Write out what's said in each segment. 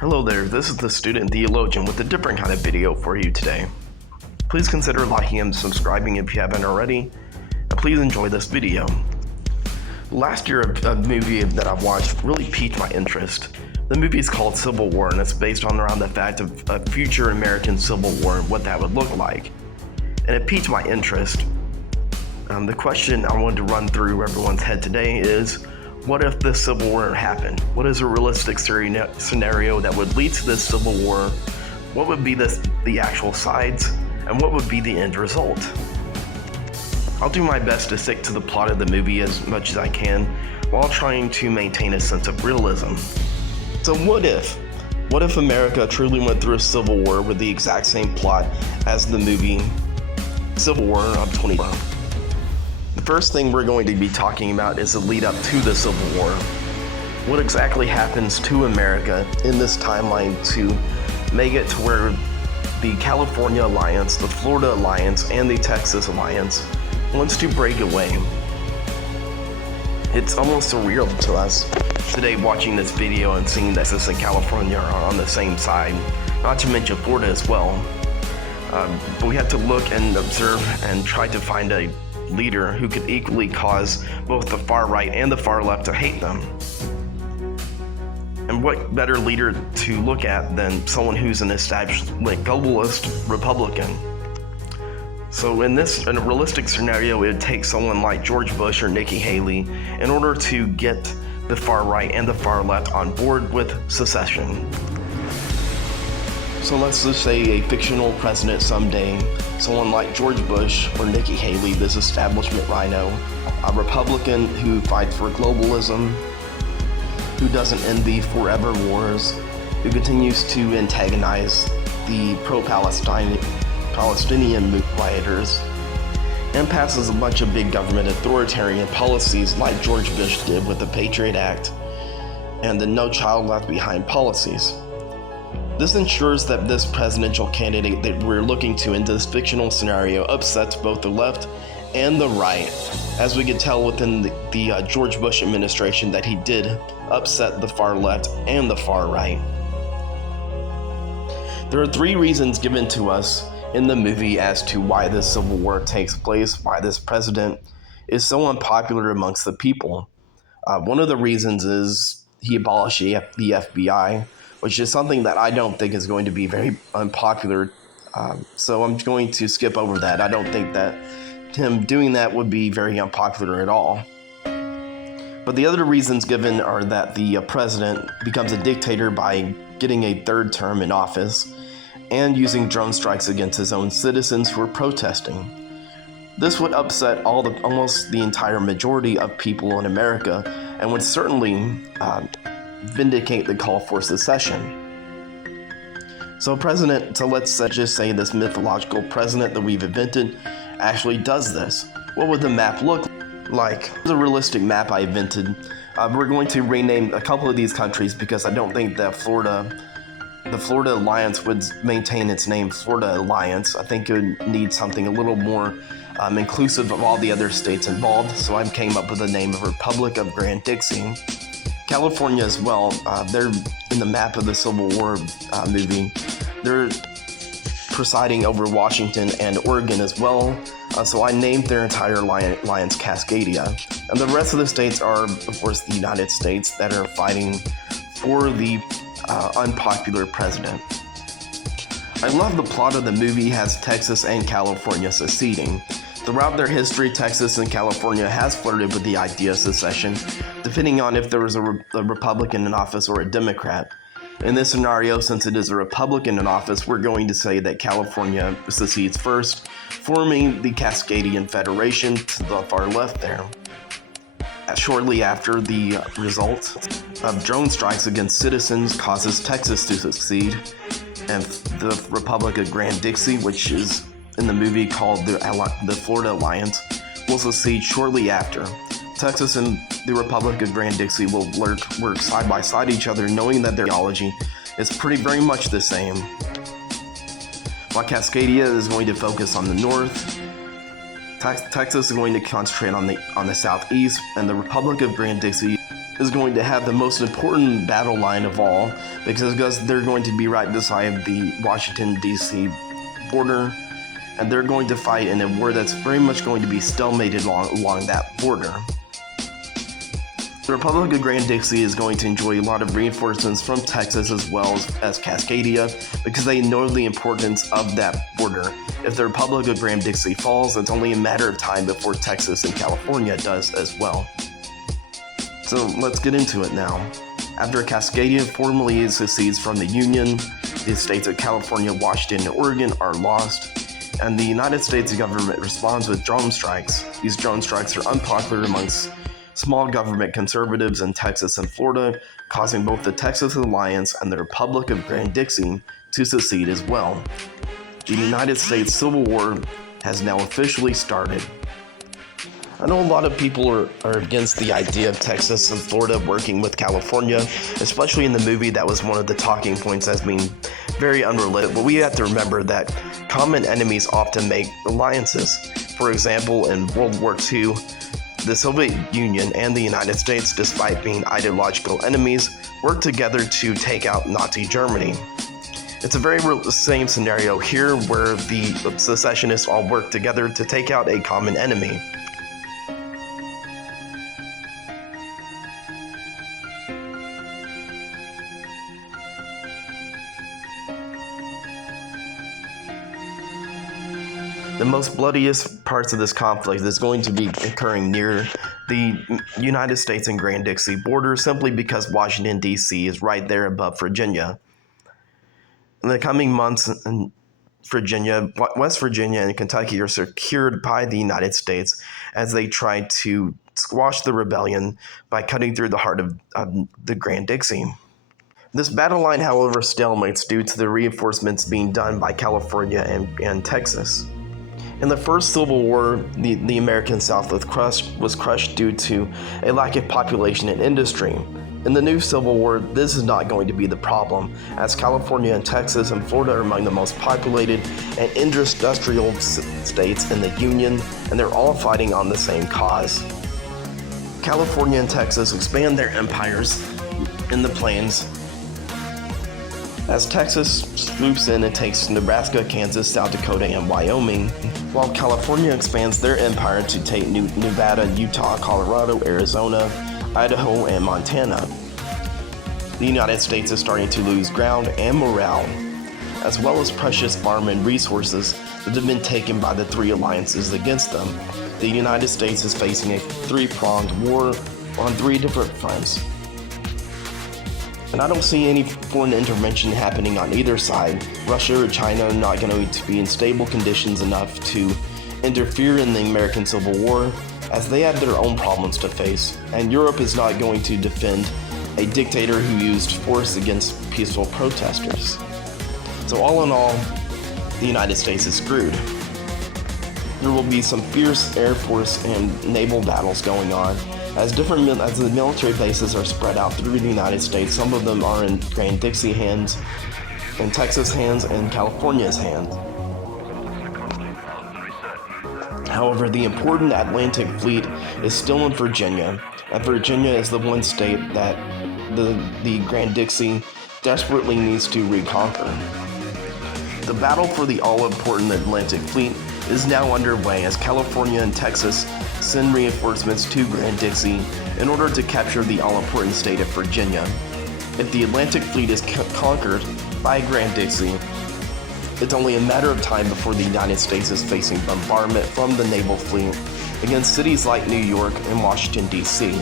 Hello there, this is the Student Theologian with a different kind of video for you today. Please consider liking and subscribing if you haven't already, and please enjoy this video. Last year, a movie that I watched really piqued my interest. The movie is called Civil War, and it's based around the fact of a future American Civil War, what that would look like. And it piqued my interest. The question I wanted to run through everyone's head today is, what if this Civil War happened? What is a realistic scenario that would lead to this Civil War? What would be the actual sides? And what would be the end result? I'll do my best to stick to the plot of the movie as much as I can while trying to maintain a sense of realism. So what if America truly went through a Civil War with the exact same plot as the movie Civil War of 2012? The first thing we're going to be talking about is the lead up to the Civil War. What exactly happens to America in this timeline to make it to where the California Alliance, the Florida Alliance, and the Texas Alliance wants to break away? It's almost surreal to us today watching this video and seeing that Texas and California are on the same side, not to mention Florida as well. But we have to look and observe and try to find a leader who could equally cause both the far right and the far left to hate them. And what better leader to look at than someone who's an established globalist Republican? So in a realistic scenario, it would take someone like George Bush or Nikki Haley in order to get the far right and the far left on board with secession. So let's just say a fictional president someday, someone like George Bush or Nikki Haley, this establishment rhino, a Republican who fights for globalism, who doesn't end the forever wars, who continues to antagonize the pro-Palestinian rioters, and passes a bunch of big government authoritarian policies like George Bush did with the Patriot Act and the No Child Left Behind policies. This ensures that this presidential candidate that we're looking to in this fictional scenario upsets both the left and the right, as we could tell within the George Bush administration that he did upset the far left and the far right. There are three reasons given to us in the movie as to why this Civil War takes place, why this president is so unpopular amongst the people. One of the reasons is he abolished the FBI, which is something that I don't think is going to be very unpopular. So I'm going to skip over that. I don't think that him doing that would be very unpopular at all. But the other reasons given are that the president becomes a dictator by getting a third term in office and using drone strikes against his own citizens who are protesting. This would upset almost the entire majority of people in America and would certainly vindicate the call for secession. So let's just say this mythological president that we've invented actually does this. What would the map look like? Here's a realistic map I invented. We're going to rename a couple of these countries because I don't think that the Florida Alliance would maintain its name Florida Alliance. I think it would need something a little more inclusive of all the other states involved. So I came up with the name of Republic of Grand Dixie. California as well, they're in the map of the Civil War movie. They're presiding over Washington and Oregon as well, so I named their entire alliance Cascadia. And the rest of the states are, of course, the United States that are fighting for the unpopular president. I love the plot of the movie has Texas and California seceding. Throughout their history, Texas and California has flirted with the idea of secession, depending on if there was a Republican in office or a Democrat. In this scenario, since it is a Republican in office, we're going to say that California secedes first, forming the Cascadian Federation to the far left there. Shortly after, the result of drone strikes against citizens causes Texas to secede, and the Republic of Grand Dixie, which is in the movie called the Florida Alliance, will secede shortly after. Texas and the Republic of Grand Dixie will work side by side each other, knowing that their ideology is very much the same. While Cascadia is going to focus on the north, Texas is going to concentrate on the southeast, and the Republic of Grand Dixie is going to have the most important battle line of all, because they're going to be right beside the Washington, D.C. border, and they're going to fight in a war that's very much going to be stalemated along that border. The Republic of Grand-Dixie is going to enjoy a lot of reinforcements from Texas as well as Cascadia, because they know the importance of that border. If the Republic of Grand-Dixie falls, it's only a matter of time before Texas and California does as well. So let's get into it now. After Cascadia formally secedes from the Union, the states of California, Washington, and Oregon are lost, and the United States government responds with drone strikes. These drone strikes are unpopular amongst small government conservatives in Texas and Florida, causing both the Texas Alliance and the Republic of Grand-Dixie to secede as well. The United States Civil War has now officially started. I know a lot of people are against the idea of Texas and Florida working with California, especially in the movie. That was one of the talking points as being very unrealistic, but we have to remember that common enemies often make alliances. For example, in World War II, the Soviet Union and the United States, despite being ideological enemies, worked together to take out Nazi Germany. It's a very same scenario here, where the secessionists all work together to take out a common enemy. The most bloodiest parts of this conflict is going to be occurring near the United States and Grand-Dixie border, simply because Washington, D.C. is right there above Virginia. In the coming months, West Virginia and Kentucky are secured by the United States as they try to squash the rebellion by cutting through the heart of the Grand-Dixie. This battle line, however, stalemates due to the reinforcements being done by California and Texas. In the First Civil War, the American South was crushed due to a lack of population and industry. In the new Civil War, this is not going to be the problem, as California and Texas and Florida are among the most populated and industrial states in the Union, and they're all fighting on the same cause. California and Texas expand their empires in the plains, as Texas swoops in and takes Nebraska, Kansas, South Dakota, and Wyoming, while California expands their empire to take Nevada, Utah, Colorado, Arizona, Idaho, and Montana. The United States is starting to lose ground and morale, as well as precious farm and resources that have been taken by the three alliances against them. The United States is facing a three-pronged war on three different fronts. And I don't see any foreign intervention happening on either side. Russia or China are not going to be in stable conditions enough to interfere in the American Civil War, as they have their own problems to face, and Europe is not going to defend a dictator who used force against peaceful protesters. So all in all, the United States is screwed. There will be some fierce Air Force and naval battles going on, as the military bases are spread out through the United States. Some of them are in Grand-Dixie hands, in Texas hands, and California's hands. However, the important Atlantic Fleet is still in Virginia, and Virginia is the one state that the Grand-Dixie desperately needs to reconquer. The battle for the all-important Atlantic Fleet is now underway, as California and Texas send reinforcements to Grand-Dixie in order to capture the all-important state of Virginia. If the Atlantic Fleet is conquered by Grand-Dixie, it's only a matter of time before the United States is facing bombardment from the naval fleet against cities like New York and Washington, D.C.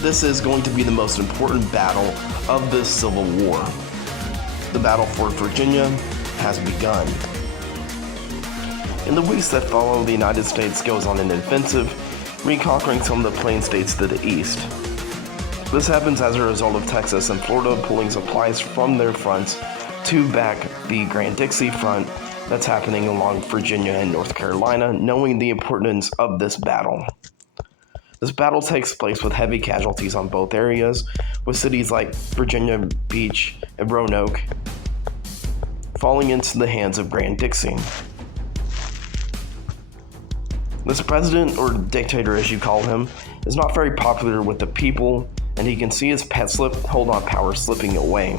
This is going to be the most important battle of this Civil War. The battle for Virginia has begun. In the weeks that follow, the United States goes on an offensive, reconquering some of the plain states to the east. This happens as a result of Texas and Florida pulling supplies from their fronts to back the Grand-Dixie front that's happening along Virginia and North Carolina, knowing the importance of this battle. This battle takes place with heavy casualties on both areas, with cities like Virginia Beach and Roanoke falling into the hands of Grand Dixie. This president, or dictator as you call him, is not very popular with the people, and he can see his hold on power slipping away.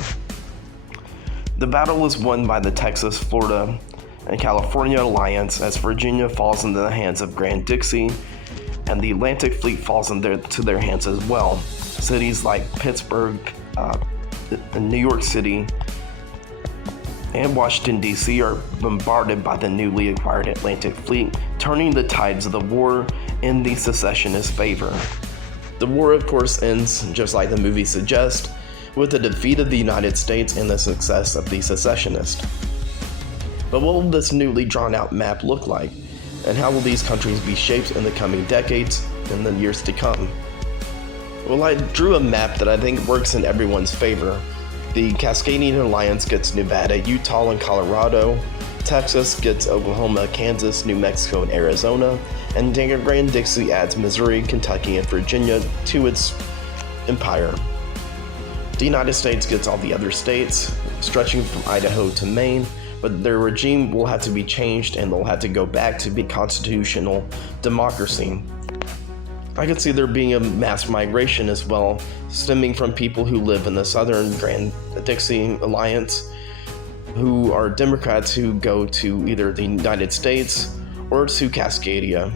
The battle was won by the Texas, Florida, and California alliance as Virginia falls into the hands of Grand Dixie, and the Atlantic Fleet falls into their hands as well. Cities like Pittsburgh, New York City, and Washington, D.C. are bombarded by the newly acquired Atlantic Fleet, turning the tides of the war in the secessionist favor. The war, of course, ends, just like the movie suggests, with the defeat of the United States and the success of the secessionists. But what will this newly drawn-out map look like? And how will these countries be shaped in the coming decades and the years to come? Well, I drew a map that I think works in everyone's favor. The Cascadian Alliance gets Nevada, Utah, and Colorado. Texas gets Oklahoma, Kansas, New Mexico, and Arizona. And Grand Dixie adds Missouri, Kentucky, and Virginia to its empire. The United States gets all the other states, stretching from Idaho to Maine, but their regime will have to be changed and they'll have to go back to be constitutional democracy. I could see there being a mass migration as well, stemming from people who live in the southern Grand Dixie Alliance, who are Democrats who go to either the United States or to Cascadia.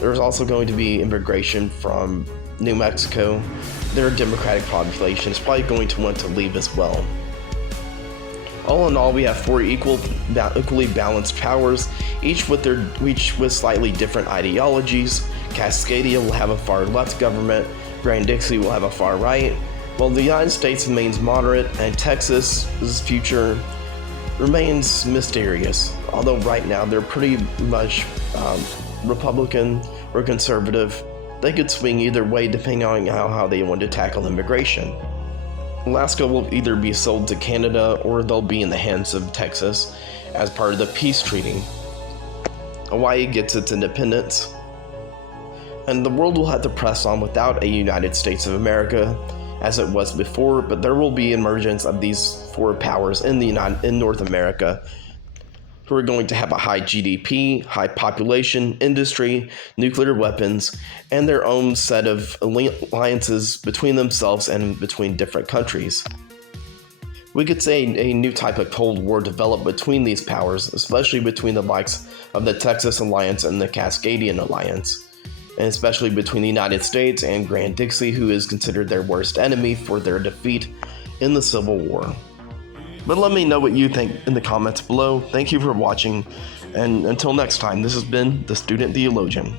There's also going to be immigration from New Mexico. Their Democratic population is probably going to want to leave as well. All in all, we have four equally balanced powers, each with slightly different ideologies. Cascadia will have a far left government, Grand Dixie will have a far right, while the United States remains moderate, and Texas's future remains mysterious. Although right now they're pretty much Republican or conservative, they could swing either way depending on how they want to tackle immigration. Alaska will either be sold to Canada or they'll be in the hands of Texas as part of the peace treaty. Hawaii gets its independence, and the world will have to press on without a United States of America as it was before, but there will be emergence of these four powers in North America who are going to have a high GDP, high population, industry, nuclear weapons, and their own set of alliances between themselves and between different countries. We could say a new type of Cold War developed between these powers, especially between the likes of the Texas Alliance and the Cascadian Alliance, and especially between the United States and Grand Dixie, who is considered their worst enemy for their defeat in the Civil War. But let me know what you think in the comments below. Thank you for watching, and until next time, this has been The Student Theologian.